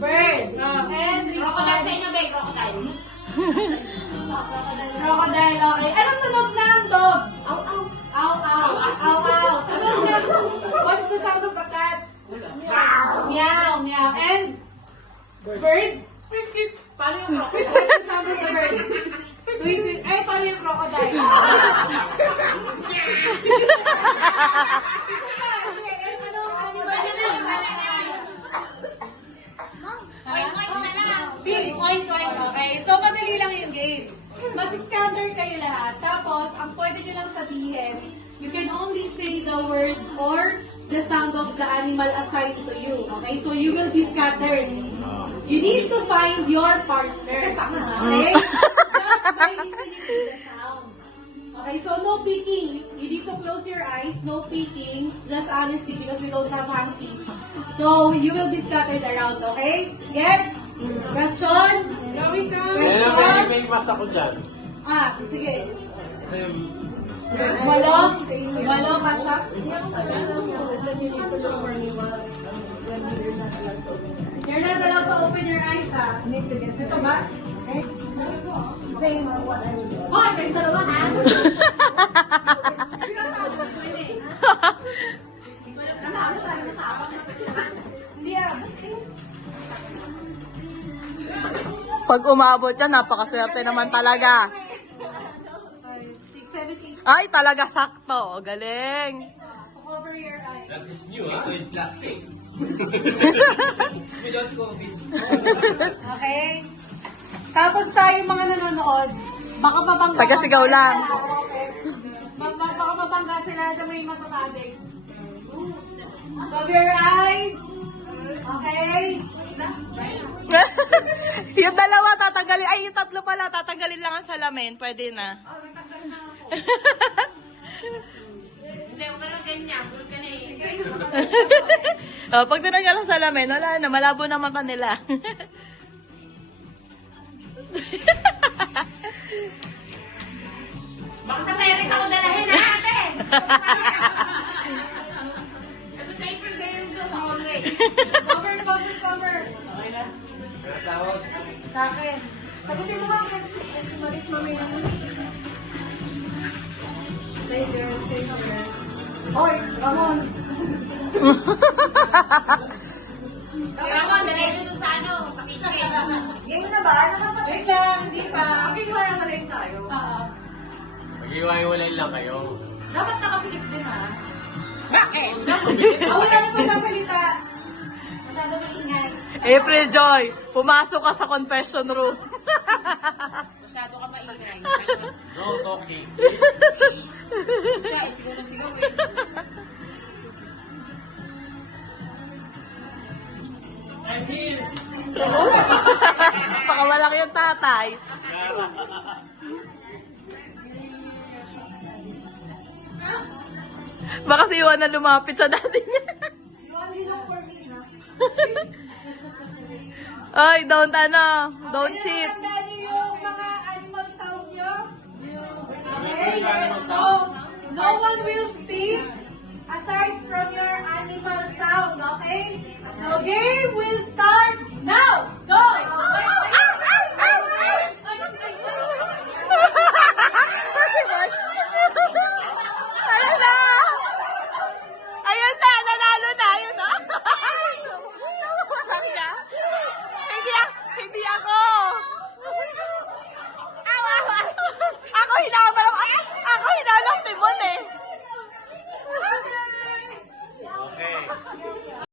Bird. And Crocodile sa inyo, Bek. Crocodile. crocodile. Okay. Anong tunog ng dog? Aw, aw. Ow, ow. Ow, ow. Tunog ng... What's the sound of the cat? Meow. Meow. And bird? Paano yung crocodile? What's the sound of the bird? Tweet, tweet. Ay, paano yung crocodile? Isa pa. Sige, anong animal yun? Oink, oink na lang. Big, oink, oink. Okay, so madali lang yung game. Mas-scatter kayo lahat. Tapos, ang pwede nyo lang sabihin, you can only say the word or the sound of the animal assigned to you. Okay, so you will be scattered. You need to find your partner. Okay? Just by listening to the sound. Okay, so no peeking. You need to close your eyes. No peeking. Just honesty because we don't have hankies. So, you will be scattered around, okay? Gets? Question? Question? May mas ako dyan. Ah, sige. Malo? Malo ka siya? You're not allowed to open your eyes, ha? Ito ba? Okay. Oh, may dalawa, ha? Hindi, ah. Pag umabot yan, napakaswerte naman talaga. 6, 7, 8. Ay, talaga sakto. Galing. Cover your eyes. That is new, ah. It's plastic. Without COVID. Okay? Tapos tayo mga nanonood, baka mabangga. Taga-sigaw lang. Baka mabangga sila sa may matatabig. Cover your eyes. Okay? Yung dalawa tatanggalin. Ay, yung tatlo pala. Tatanggalin lang ang salamin. Pwede na. Hindi, ako parang ganyan. Bulk ka na eh. Oh, pag tinanggal ang salamin, wala na. Malabo naman kanila. Baka sa Paris ako dalahin, ha, ate? Kasi safer ganyan ko sa hallway. Cover, cover, cover. Tawag. Sa akin. Sagutin mo lang kasi Maris mamaya na. Stay there, stay there. Hoy, Ramon. Si Ramon, dalahin ko dun sa ano, sa kitchen. Game na ba? Wait lang, hindi pa. Okay, wala na rin tayo. Oo. Mag-iwalay lang kayo. Dapat nakapilit din, ha? Bakit? Wala na magsasalita. Masyado maingay. April Joy, pumasok ka sa confession room. Masyado ka maingay. No talking. Siya, isigaw ng sigaw eh. I'm here. Pakamalaki yung tatay. Baka si Iwan na lumapit sa dati niya. You only know for me, ha? Ay, don't cheat. Tandaan niyo yung mga animal sound niyo. Okay? So, no one will speak aside from your animal sound, okay? So, game will start now! Go!